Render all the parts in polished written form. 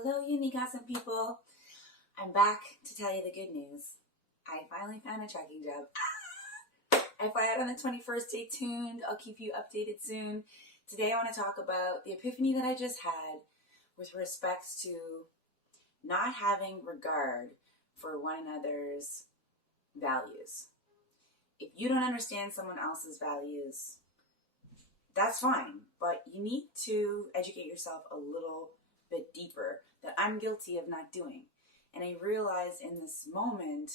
Hello, unique awesome people. I'm back to tell you the good news. I finally found a trucking job. I fly out on the 21st. Stay tuned. I'll keep you updated soon. Today I want to talk about the epiphany that I just had with respects to not having regard for one another's values. If you don't understand someone else's values, that's fine, but you need to educate yourself a little bit deeper that I'm guilty of not doing. And I realized in this moment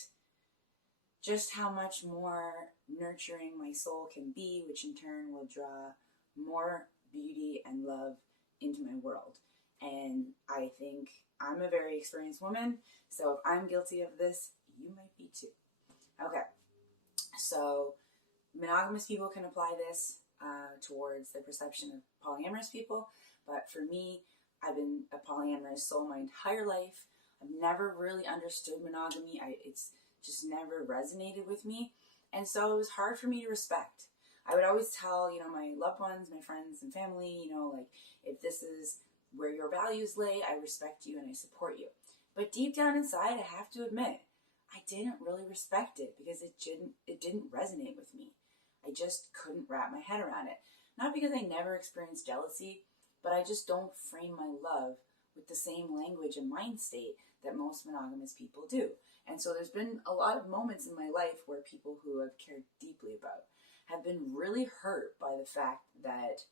just how much more nurturing my soul can be, which in turn will draw more beauty and love into my world. And I think I'm a very experienced woman, so if I'm guilty of this, you might be too. Okay, so monogamous people can apply this towards the perception of polyamorous people, but for me, I've been a polyamorous soul my entire life. I've never really understood monogamy. It's just never resonated with me. And so it was hard for me to respect. I would always tell, my loved ones, my friends and family, if this is where your values lay, I respect you and I support you. But deep down inside, I have to admit, I didn't really respect it because it didn't resonate with me. I just couldn't wrap my head around it. Not because I never experienced jealousy, but I just don't frame my love with the same language and mind state that most monogamous people do. And so there's been a lot of moments in my life where people who I've cared deeply about have been really hurt by the fact that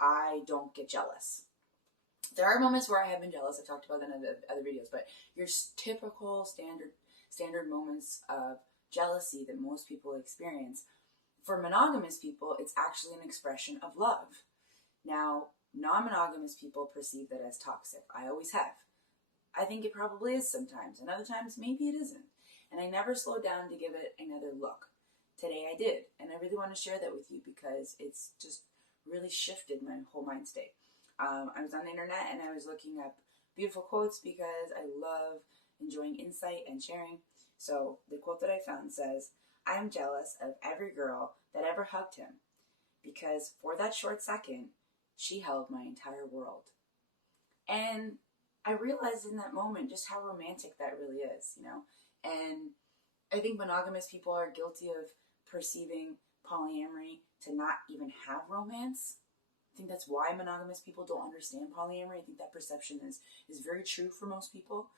I don't get jealous. There are moments where I have been jealous. I've talked about that in other videos, but your typical standard moments of jealousy that most people experience, for monogamous people, it's actually an expression of love. Now, non-monogamous people perceive that as toxic. I always have. I think it probably is sometimes, and other times maybe it isn't. And I never slowed down to give it another look. Today I did, and I really want to share that with you because it's just really shifted my whole mind state. I was on the internet and I was looking up beautiful quotes because I love enjoying insight and sharing. So the quote that I found says, "I'm jealous of every girl that ever hugged him because for that short second, she held my entire world." And I realized in that moment just how romantic that really is, And I think monogamous people are guilty of perceiving polyamory to not even have romance. I think that's why monogamous people don't understand polyamory. I think that perception is very true for most people.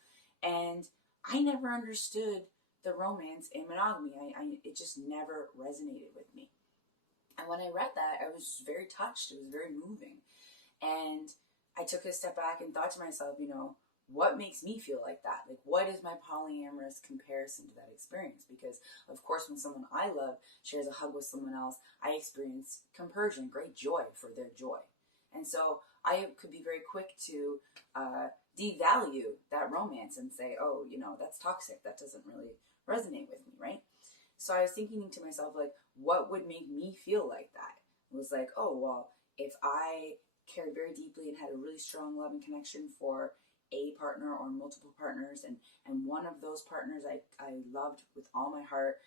And I never understood the romance in monogamy. It just never resonated with me. And when I read that, I was very touched. It was very moving. And I took a step back and thought to myself, what makes me feel like that? Like, what is my polyamorous comparison to that experience? Because, of course, when someone I love shares a hug with someone else, I experience compersion, great joy for their joy. And so I could be very quick to devalue that romance and say, oh, that's toxic. That doesn't really resonate with me, right? So I was thinking to myself, like, what would make me feel like that? It was like, oh, well, if I cared very deeply and had a really strong love and connection for a partner or multiple partners, and one of those partners I loved with all my heart,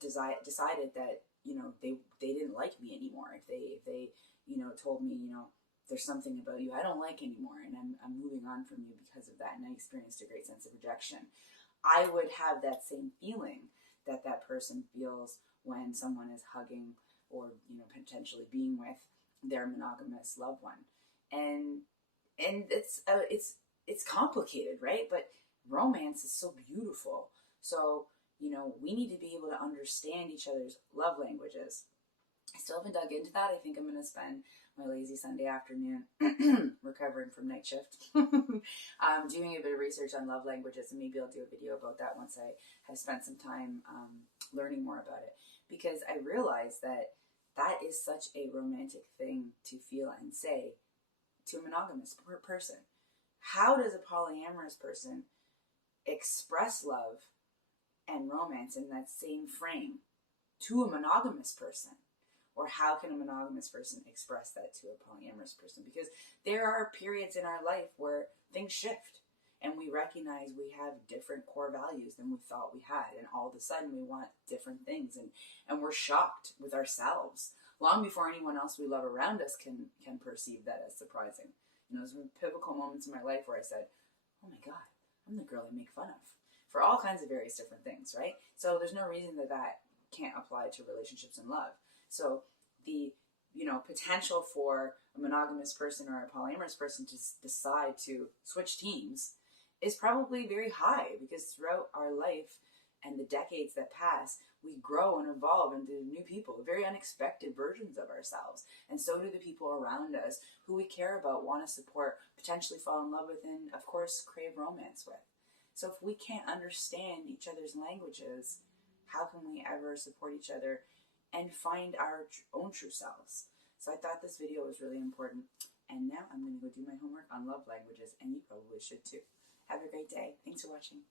decided that, they didn't like me anymore. If they told me, there's something about you I don't like anymore, and I'm moving on from you because of that, and I experienced a great sense of rejection, I would have that same feeling that person feels when someone is hugging or, potentially being with their monogamous loved one. And it's complicated, right? But romance is so beautiful. So, we need to be able to understand each other's love languages. I still haven't dug into that. I think I'm going to spend my lazy Sunday afternoon recovering from night shift, doing a bit of research on love languages, and maybe I'll do a video about that once I have spent some time learning more about it. Because I realize that is such a romantic thing to feel and say to a monogamous person. How does a polyamorous person express love and romance in that same frame to a monogamous person? Or how can a monogamous person express that to a polyamorous person? Because there are periods in our life where things shift and we recognize we have different core values than we thought we had. And all of a sudden we want different things, and we're shocked with ourselves long before anyone else we love around us can perceive that as surprising. And those were pivotal moments in my life where I said, oh my God, I'm the girl they make fun of for all kinds of various different things, right? So there's no reason that that can't apply to relationships and love. So the, potential for a monogamous person or a polyamorous person to decide to switch teams is probably very high, because throughout our life and the decades that pass, we grow and evolve into new people, very unexpected versions of ourselves. And so do the people around us who we care about, want to support, potentially fall in love with, and of course crave romance with. So if we can't understand each other's languages, how can we ever support each other and find our own true selves? So I thought this video was really important. And now I'm going to go do my homework on love languages, and you probably should too. Have a great day. Thanks for watching.